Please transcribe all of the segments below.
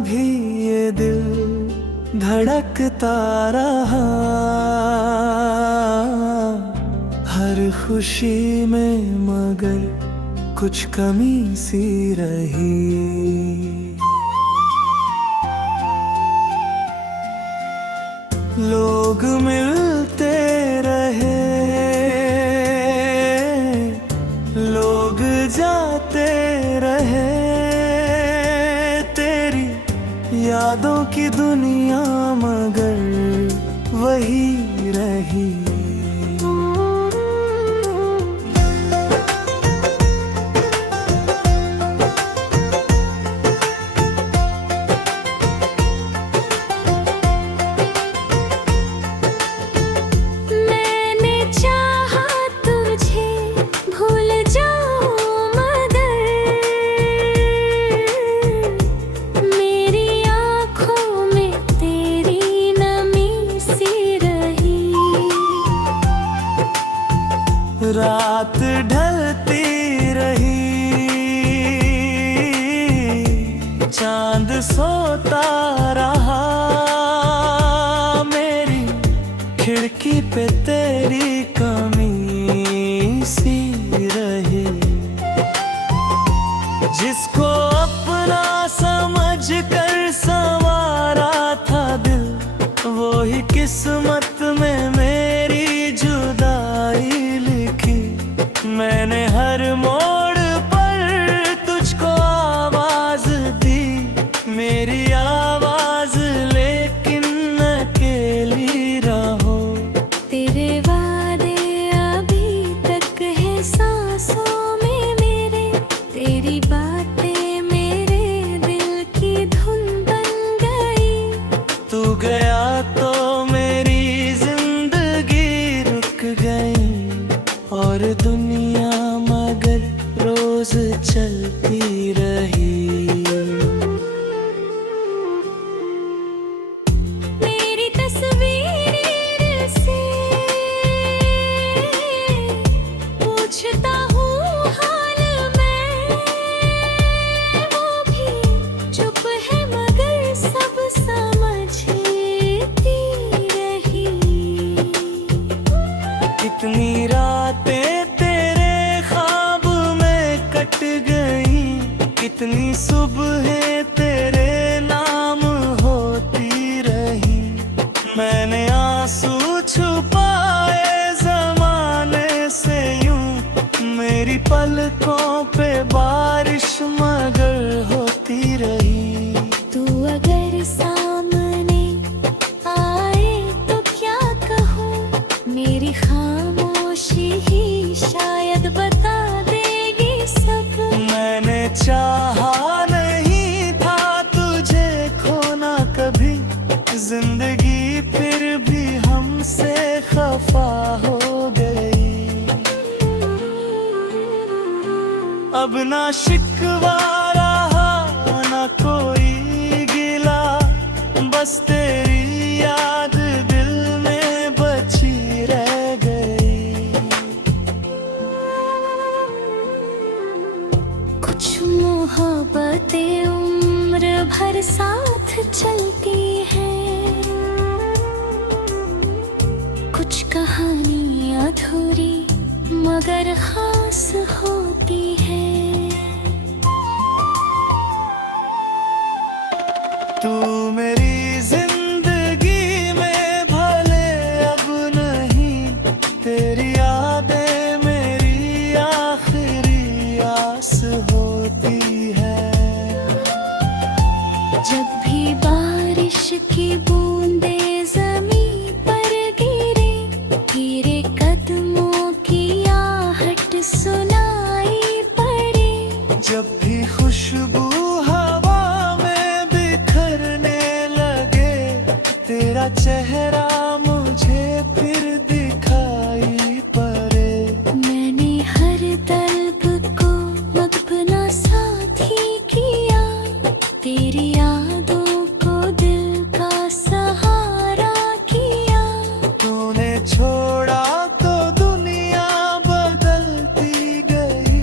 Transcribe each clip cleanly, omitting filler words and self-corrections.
भी ये दिल धड़कता रहा, हर खुशी में मगर कुछ कमी सी रही। लोग मिलते रहे, लोग जाते रहे, तेरी यादों की दुनिया मगर वही रही। रात ढलती रही, चांद सोता रहा, मेरी खिड़की पे तेरी कमी सी रही। जिसको अपना समझ कर संवारा था दिल, वो ही किस्मत में मेरी जुदाई। मैंने हर मोड़ पर तुझको आवाज दी, मेरी आवाज लेकिन अकेली रहो। तेरे वादे अभी तक है सांसों में मेरे, तेरी बातें मेरे दिल की धुन बन गई। तू गया तो मेरी जिंदगी रुक गई, और दुनिया मगर रोज चलती रही। मेरी तस्वीर से पूछता हूँ हाल मैं, वो भी चुप है मगर सब समझती रही। कितनी रातें तेरे ख्वाब में कट गई, कितनी सुबहें तेरे नाम होती रही। मैंने आंसू छुपाए ज़माने से यूं, मेरी पलकों पे बारिश मगर होती रही। तू अगर सामने आए तो क्या कहूँ, मेरी खामोशी ही शायद बता देगी सब। मैंने चाहा नहीं था तुझे खोना कभी, जिंदगी फिर भी हमसे खफा हो गई। अब ना शिकवा रहा ना कोई गिला, बस तेरी याद दिल में बची रह गई। कुछ मोहब्बतें उम्र भर साथ चलती हैं, कुछ कहानी अधूरी मगर खास होती है। तू मेरी जिंदगी में भले अब नहीं, तेरी यादें मेरी आखिरी आस होती है। जब भी बारिश की बूंदें ज़मीं पर गिरे, तेरे कदमों की आहट सुनाई पड़े। जब भी खुशबू हवा में बिखरने लगे, तेरा चेहरा मुझे फिर दिखाई पड़े। मैंने हर दर्द को अपना साथी किया, तेरी यादों को दिल का सहारा किया। तूने छोड़ा तो दुनिया बदलती गई,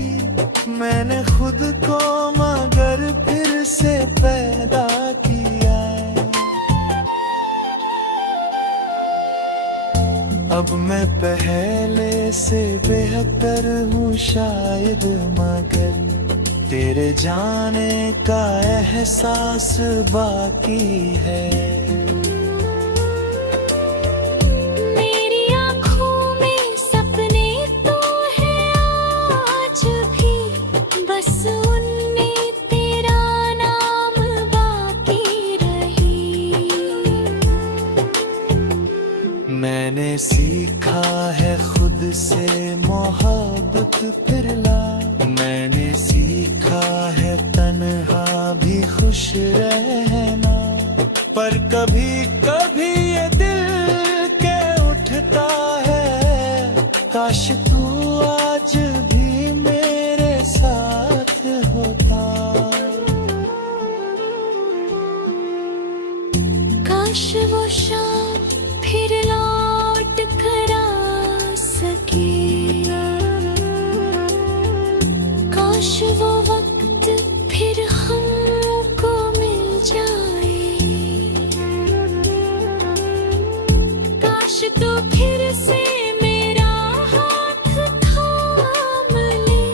मैंने खुद को मगर फिर से पैदा किया। अब मैं पहले से बेहतर हूँ शायद, मगर तेरे जाने का एहसास बाकी है। मेरी आँखों में सपने तो हैं आज भी, बस उनमें तेरा नाम बाकी रही। मैंने सीखा है खुद से मोहब्बत फिरला, मैंने सीखा है तन्हा भी खुश रहना, पर कभी कभी ये दिल के उठता है, काश तू आज भी मेरे साथ होता। काश वो शाम फिर लौट कर आ सके, काश वो वक्त फिर हमको मिल जाए, काश तू फिर से मेरा हाथ थाम ले,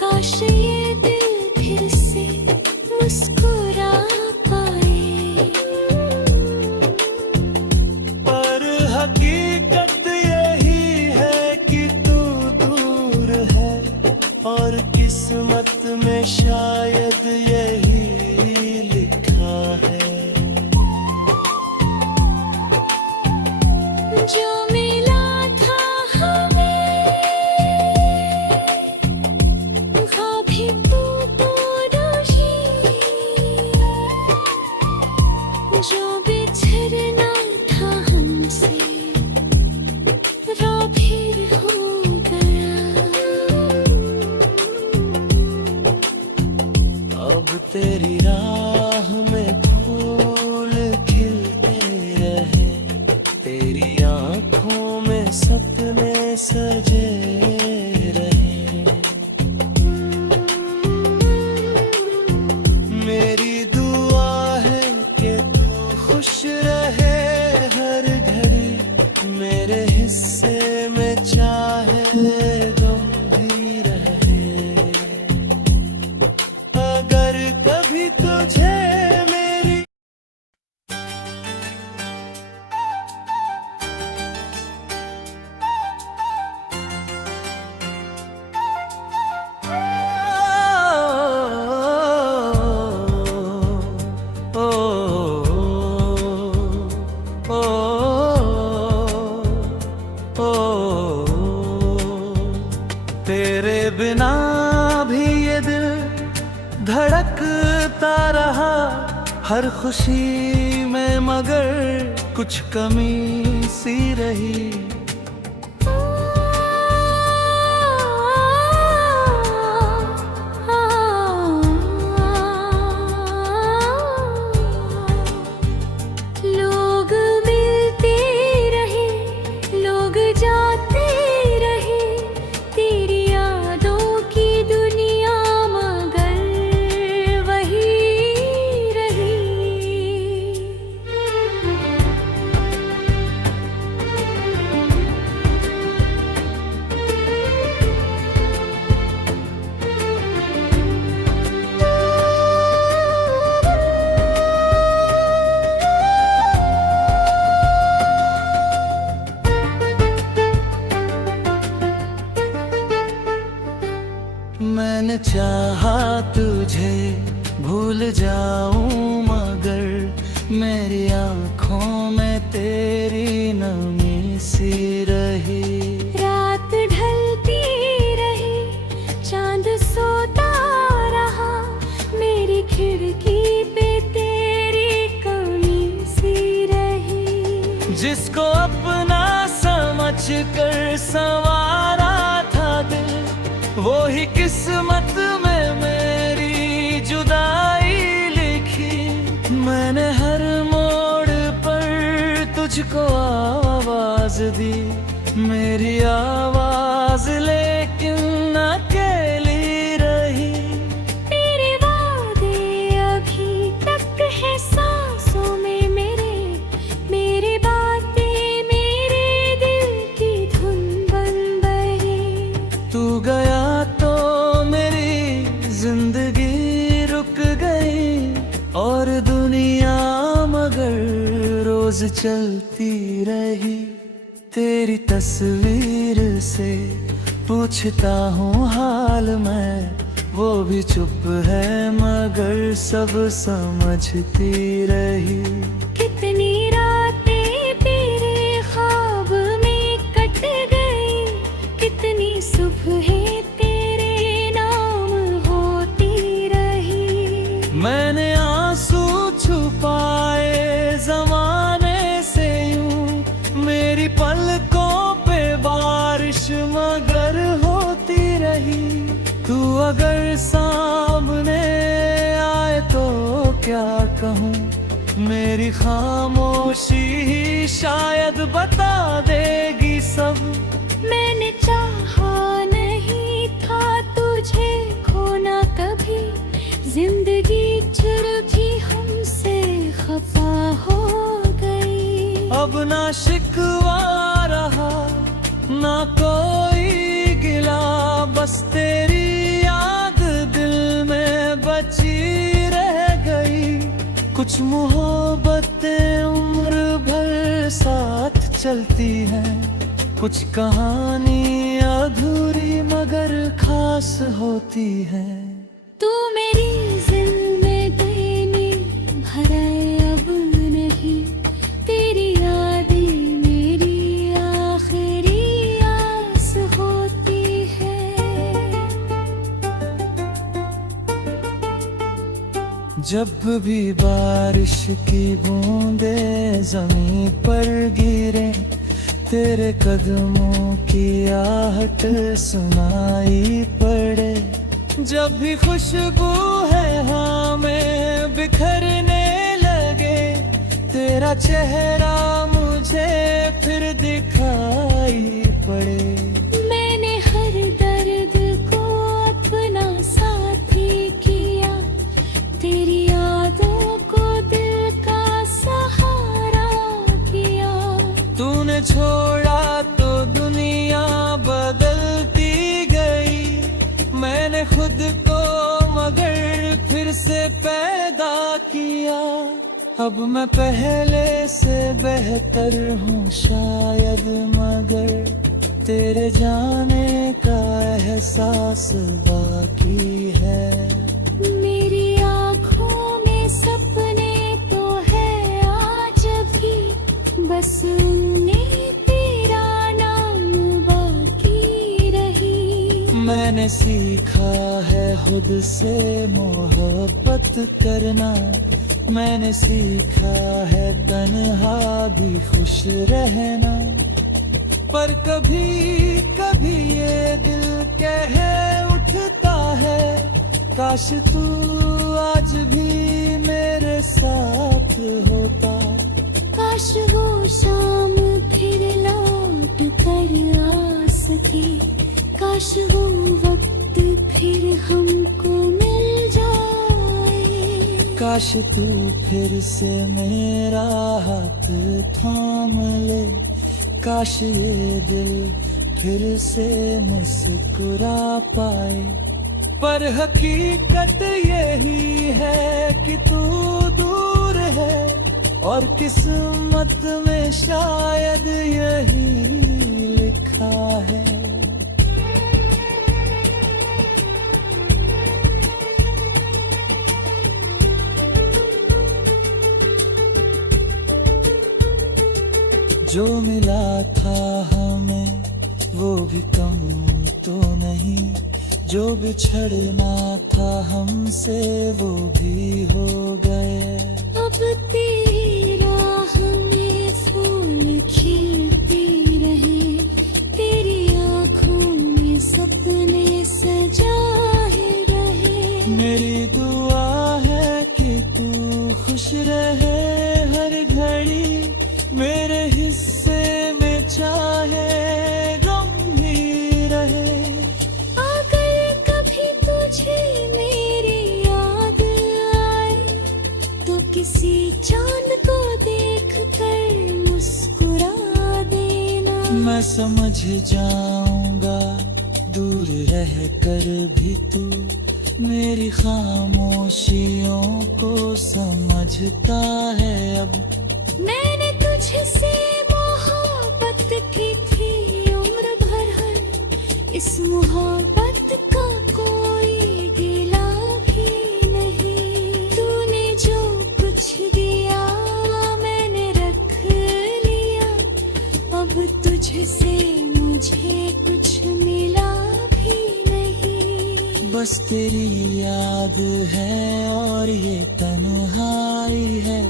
काश ये दिल फिर से मुस्कुरा पाए। पर हकीकत यही है कि तू दूर है, और किस्मत में शायद यही लिखा है। जो मिला था हमें कभी तू दूरी, जो बिछड़ना था हमसे वो फिर हो गया। अब तेरी राह में फूल खिलते रहे, तेरी आँखों में सपने सजे रहे। मेरी दुआ है कि तू खुश रहे हर घड़ी, मेरे हिस्से में चाहे गम भी रहे। अगर कभी तुझे मेरी तेरे बिना भी ये दिल धड़कता रहा, हर खुशी में मगर कुछ कमी सी रही। लोग मिलते रहे, लोग जाते रहे, तेरी यादों की दुनिया मगर वही रही। मैंने चाहा तुझे भूल जाऊं, मगर मेरी आँखों में तेरी नमी सी रही। रात ढलती रही, चांद सोता रहा, मेरी खिड़की पे तेरी कमी सी रही। जिसको अपना समझ कर संवारा था दिल, वो ही किस्मत में मेरी जुदाई लिखी। मैंने हर मोड़ पर तुझको आवाज दी, मेरी आवाज लेकिन अकेली रही। तेरे वादे अभी तक है सांसों में मेरे, मेरी बातें मेरे दिल दुनिया मगर रोज चलती रही, तेरी तस्वीर से पूछता हूँ हाल मैं, वो भी चुप है मगर सब समझती रही। कितनी रातें तेरे ख्वाब में कट गई, कितनी सुबहें तेरे नाम होती रही। मैंने आंसू छुपाए जमाने से यूं, मेरी पलकों पे बारिश मगर होती रही। तू अगर सामने आए तो क्या कहूँ, मेरी खामोशी ही शायद बता देगी सब। मैंने चाहा नहीं था तुझे खोना कभी, जिंदगी चुर भी हमसे खफा हो गई। अब ना शिकवा रहा ना कोई गिला, बस तेरी याद दिल में बची रह गई। कुछ मोहब्बतें उम्र भर साथ चलती हैं, कुछ कहानी अधूरी मगर खास होती है। तू मेरी जिंदगी भरा अब नहीं, तेरी यादें मेरी आखिरी आस होती है। जब भी बारिश की बूंदें जमीन पर गिरे, तेरे कदमों की आहट सुनाई पड़े। जब भी खुशबू है हमें बिखरने लगे, तेरा चेहरा मुझे फिर दिखाई पड़े। मैंने हर दर्द को अपना साथी किया, तेरी यादों को दिल का सहारा किया। तूने छोड़ा तो दुनिया बदलती गई, मैंने खुद को मगर फिर से पैदा किया। अब मैं पहले से बेहतर हूँ शायद, मगर तेरे जाने का एहसास बाकी है। मेरी आँखों में सपने तो है आज भी, बस उनमें तेरा नाम बाकी रही। मैंने सीखा है खुद से मोहब्बत करना, मैंने सीखा है तन्हा भी खुश रहना। पर कभी कभी ये दिल कह उठता है, काश तू आज भी मेरे साथ होता। काश वो शाम फिर लौट कर आ सके, काश वो वक्त फिर हमको मिल जाए। काश तू फिर से मेरा हाथ थाम ले, काश ये दिल फिर से मुस्कुरा पाए। पर हकीकत यही है कि तू दूर है, और किस्मत में शायद यही लिखा है। जो मिला था हमें वो भी कम तो नहीं, जो बिछड़ना था हमसे वो भी हो गए। अब तेरी राह में फूल खिलते रहे, तेरी आँखों में सपने सजाए रहे। मेरी दुआ है कि तू खुश रहे हर घड़ी, मेरे हिस्से में चाहे गम ही रहे। अगर कभी तुझे मेरी याद आए, तो किसी चांद को देख कर मुस्कुरा देना। मैं समझ जाऊंगा दूर रह कर भी तू मेरी खामोशियों को समझता है अब। मैंने तुझसे मोहब्बत की थी उम्र भर है, इस मोहब्बत का कोई गिला भी नहीं। तूने जो कुछ दिया मैंने रख लिया, अब तुझसे मुझे कुछ मिला भी नहीं। बस तेरी याद है और ये तन्हाई है।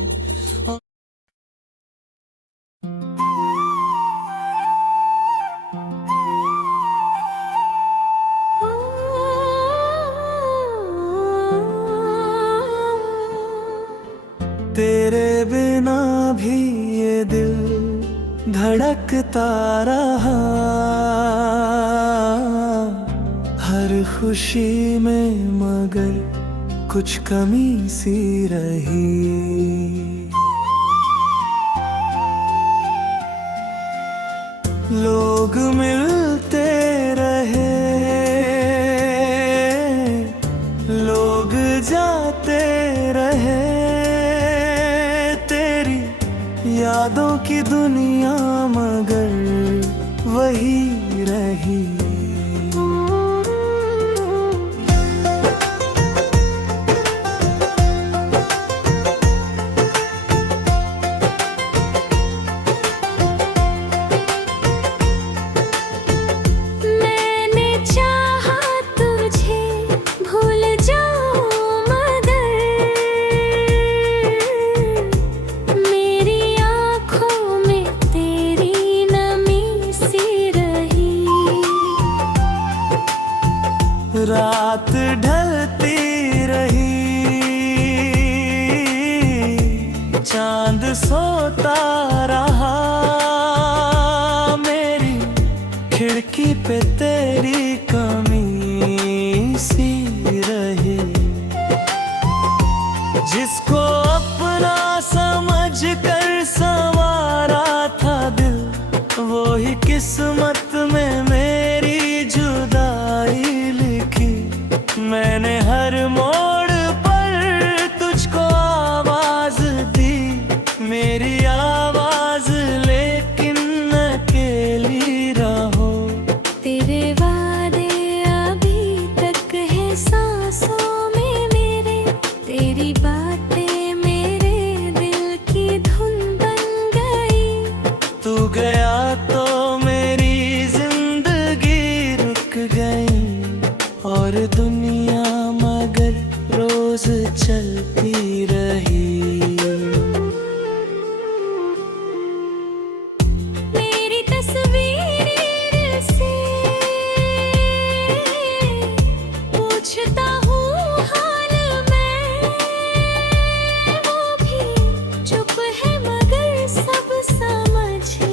तेरे बिना भी ये दिल धड़कता रहा, हर खुशी में मगर कुछ कमी सी रही। लोग मिलते रहे, लोग जाते रहे, यादों की दुनिया मगर वही रही। मैंने चाहा तुझे भूल जाऊं मगर मेरी आँखों में तेरी नमी सी रही। रात ढलती रही, चांद सोता रहा, मेरी खिड़की पे तेरी कमी सी रही। जिसको अपना समझ कर संवारा था दिल, वो ही किस्मत में मेरी जुदाई लिखी। मैंने हर मोड़ पर तुझको आवाज दी, मेरी आवाज लेकिन अकेली रहो। तेरे वादे अभी तक है सांसों में मेरे, तेरी बातें मेरे दिल की धुन बन गई। तू गया तो मेरी जिंदगी रुक गई, और दुनिया मगर रोज चलती रही। मेरी तस्वीर से पूछता हूँ हाल मैं, वो भी चुप है मगर सब समझती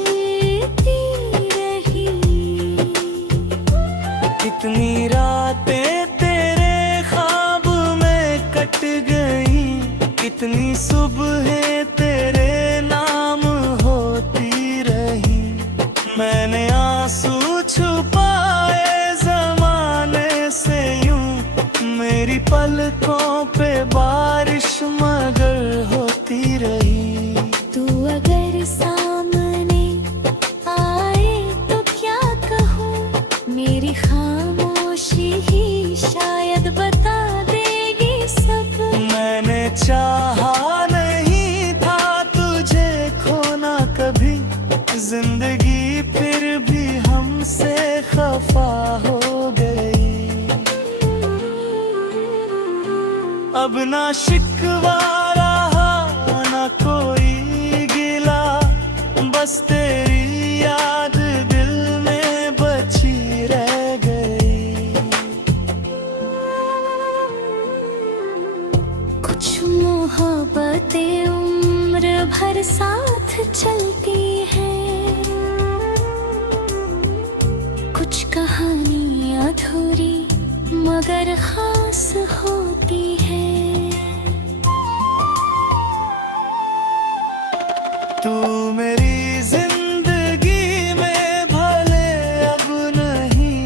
रही। कितनी रातें तेरे ख्वाब में कट गई, कितनी सुबहें तेरे नाम होती रही। मैंने आंसू छुपाए जमाने से यूं, मेरी पलकों पे बारिश मगर होती रही। तू अगर सामने आए तो क्या कहूँ, मेरी खामोशी ही शायद बता देगी सब। मैंने चाहा नहीं था तुझे खोना कभी, जिंदगी फिर भी हमसे खफा हो गई। अब ना शिकवा रहा ना कोई गिला, बस तेरी याद दिल में बची रह गई। कुछ मोहब्बतें उम्र भर साथ चलती हैं, कुछ कहानियाँ अधूरी मगर खास होती है। तू मेरी जिंदगी में भले अब नहीं,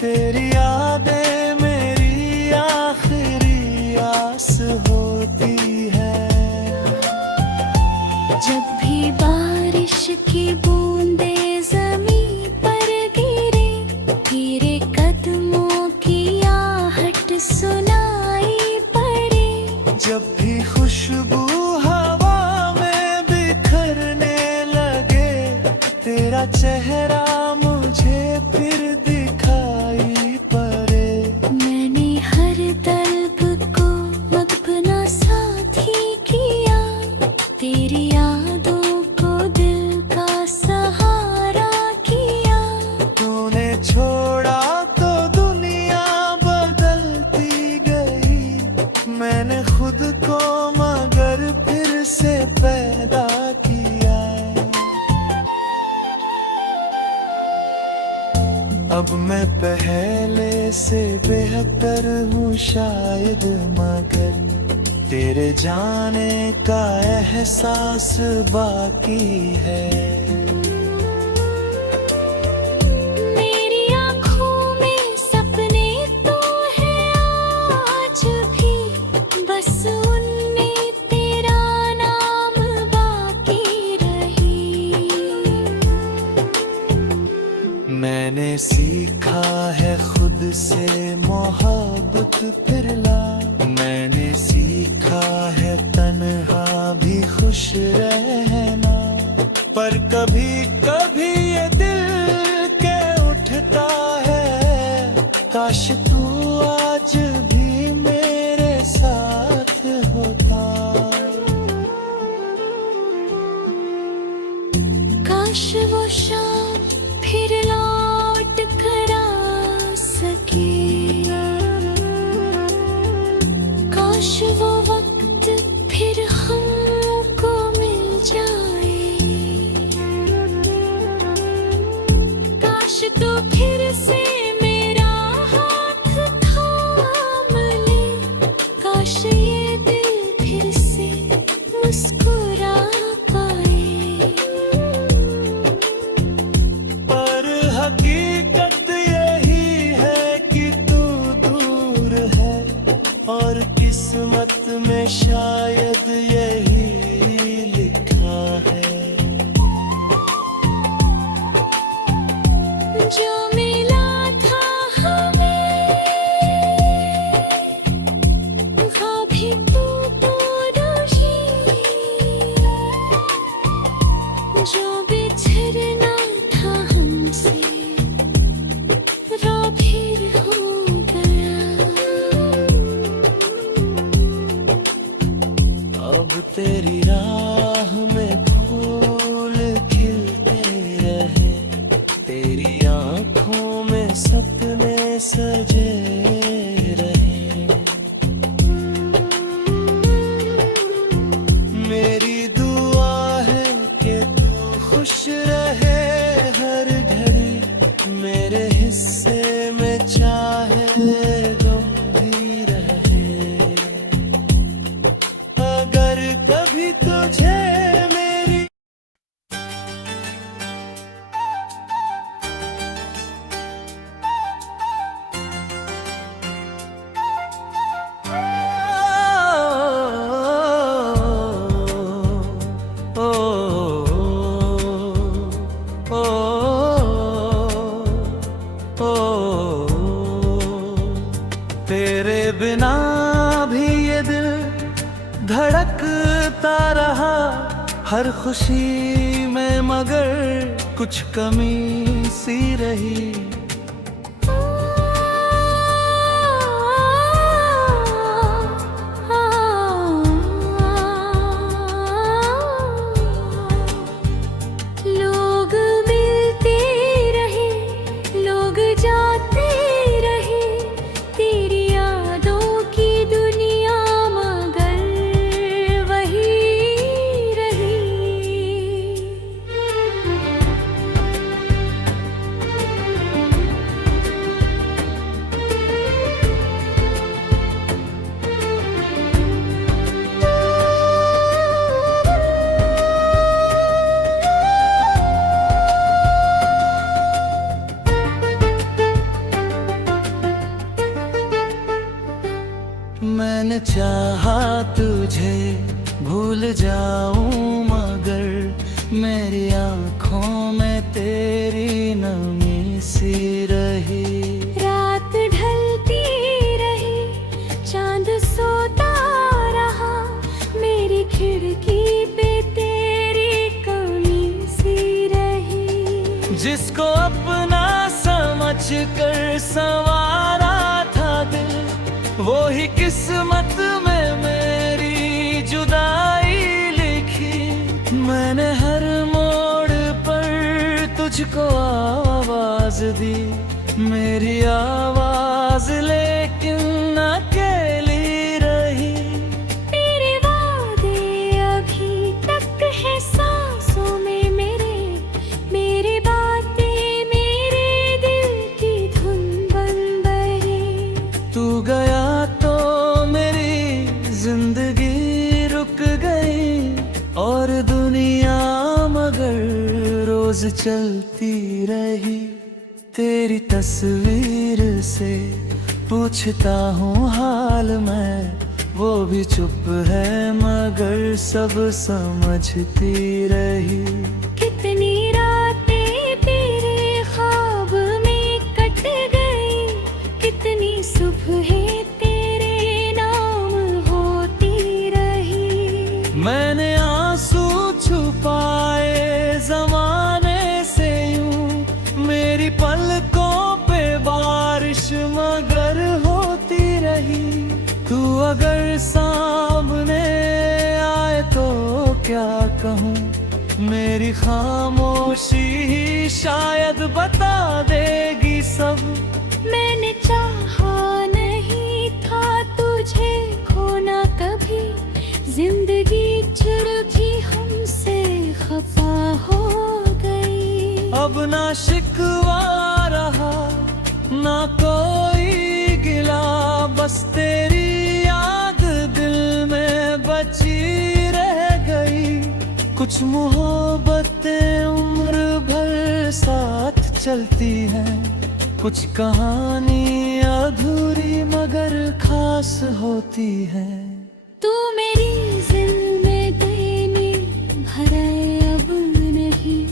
तेरी यादें मेरी आखिरी चेहरा मुझे फिर दिखाई पड़े। मैंने हर तलब को अपना साथी किया, तेरी यादों को दिल का सहारा किया। तूने छोड़ा तो दुनिया बदलती गई, मैंने खुद को मगर फिर से पैदा किया। अब मैं पहले से बेहतर हूँ शायद, मगर तेरे जाने का एहसास बाकी है। मेरी आँखों में सपने तो हैं आज भी, बस उनमें तेरा नाम बाकी रही। मैंने सीखा है खुद से मोहब्बत फिर ला, मैंने सीखा है तन्हा भी खुश रहना। पर कभी कभी ये दिल के उठता है, काश तू आज भी मेरे साथ होता। काश वो शाम फिर लौट कर आ सके, काश वो वक्त फिर हमको मिल जाए। काश तू फिर से मेरा हाथ थाम ले, काश ये दिल फिर से मुस्कुरा पाए। पर हकीकत यही है कि तू दूर है, और किस्मत में शायद यही लिखा है। जो मिला था हमें वो भी तू तो रूठी, जो बिछड़ना था हमसे वो फिर हो गया। अब तेरी राह में फूल खिलते रहे, तेरी आंखों में सपने सजे रहे। मेरी दुआ है कि तू खुश रहे हर घड़ी, मेरे हिस्से में चाहे गम भी रहे। अगर कभी तुझे मेरी तेरे बिना भी ये दिल धड़कता रहा, हर खुशी में मगर कुछ कमी सी रही। लोग मिलते रहे, लोग जाते रहे, तेरी यादों की दुनिया मगर वही रही। मैंने चाहा तुझे भूल जाऊं, मगर मेरी आंखों में तेरी नमी सी रही। रात ढलती रही, चांद सोता रहा, मेरी खिड़की पे तेरी कमी सी रही। जिसको अपना समझ कर संवारा था दिल, वो ही किस्मत में मेरी जुदाई लिखी। मैंने हर मोड़ पर तुझको आवाज दी, मेरी आवाज लेकिन अकेली रही। तेरे वादे अभी तक है सांसों में मेरी बातें मेरे दिल की धुन बन गई। तू गया तो मेरी जिंदगी रुक गई, और दुनिया मगर रोज चलती रही। तेरी तस्वीर से पूछता हूँ हाल मैं, वो भी चुप है मगर सब समझती रही। कितनी रातें तेरे ख्वाब में कट गई, कितनी सुबहें तेरे नाम होती रही। मैंने आंसू छुपाए ज़माने से यूं, मेरी पलकों पे बारिश मगर होती रही। तू अगर सामने आए तो क्या कहूँ, मेरी खामोशी ही शायद बता देगी सब। मैंने चाहा नहीं था तुझे खोना कभी, जिंदगी चुरकी हमसे खफा हो गई। अब ना शिकवा रहा ना कोई गिला, बस तेरी याद दिल में बची रह गई। कुछ मोहब्बतें उम्र भर साथ चलती हैं, कुछ कहानी अधूरी मगर खास होती है। तू मेरी दिल में देने भरा अब नहीं,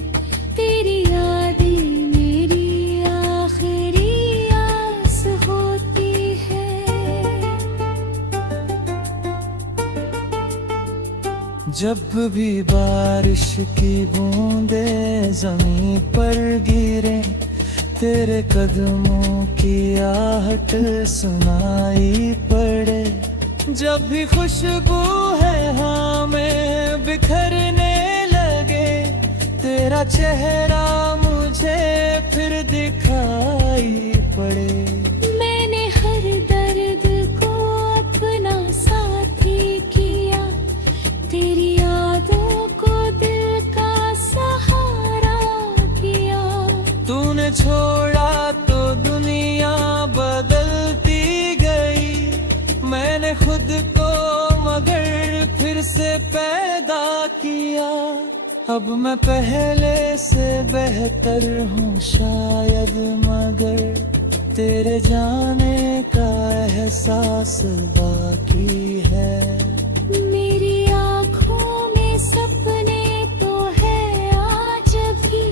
तेरी यादें मेरी आखिरी आस होती है। जब भी बारिश की बूंदें ज़मीं पर गिरे, तेरे कदमों की आहट सुनाई पड़े। जब भी खुशबू है हमें बिखरने लगे, तेरा चेहरा मुझे फिर दिखाई पड़े। मैंने हर दर्द को अपना साथी किया, तेरी यादों को दिल का सहारा किया। तूने छोड़ा तो दुनिया बदलती गई, मैंने खुद को मगर फिर से पैदा किया। अब मैं पहले से बेहतर हूँ शायद, मगर तेरे जाने का एहसास बाकी है। मेरी आँखों में सपने तो है आज भी,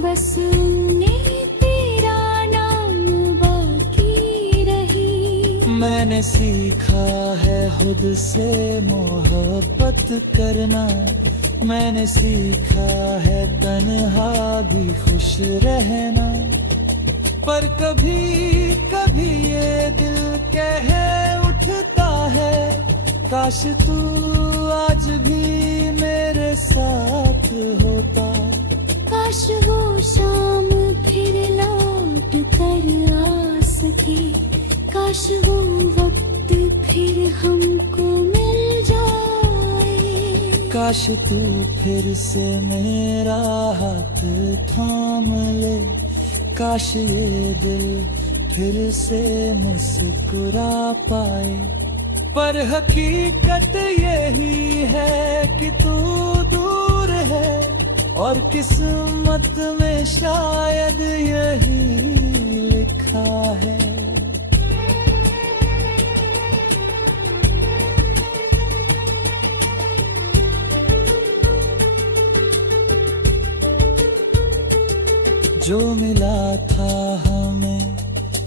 बस उन्हें तेरा नाम बाकी रही। मैंने सीखा है खुद से मोहब्बत करना, मैंने सीखा है तन्हा भी खुश रहना। पर कभी कभी ये दिल कह उठता है, काश तू आज भी मेरे साथ होता। काश वो शाम फिर लौट कर आ सके, काश वो वक्त फिर हमको मिल जाए। काश तू फिर से मेरा हाथ थाम ले, काश ये दिल फिर से मुस्कुरा पाए। पर हकीकत यही है कि तू दूर है, और किस्मत में शायद यही लिखा है। जो मिला था हमें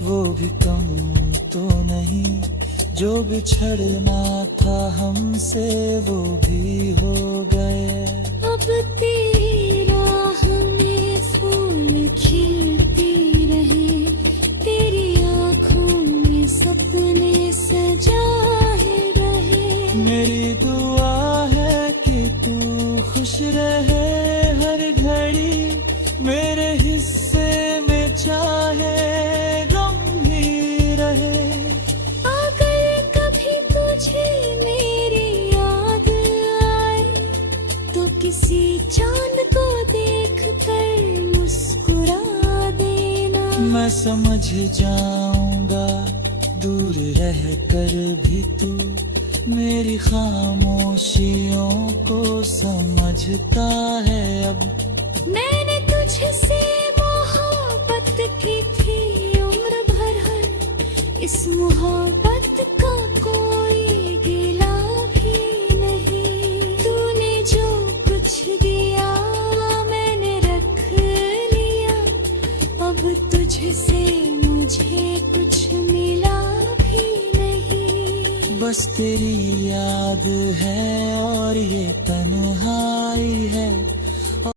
वो भी कम तो नहीं, जो बिछड़ना था हमसे वो भी हो गए। अब तेरी राह में फूल किसी चांद को देख कर मुस्कुरा देना। मैं समझ जाऊंगा दूर रह कर भी तू मेरी खामोशियों को समझता है अब। मैंने तुझसे मोहब्बत की थी उम्र भर, हर इस मोहब्बत का कोई गिला भी नहीं। तूने जो कुछ दिया मैंने रख लिया, अब तुझसे मुझे कुछ मिला भी नहीं। बस तेरी याद है और ये तन्हाई है,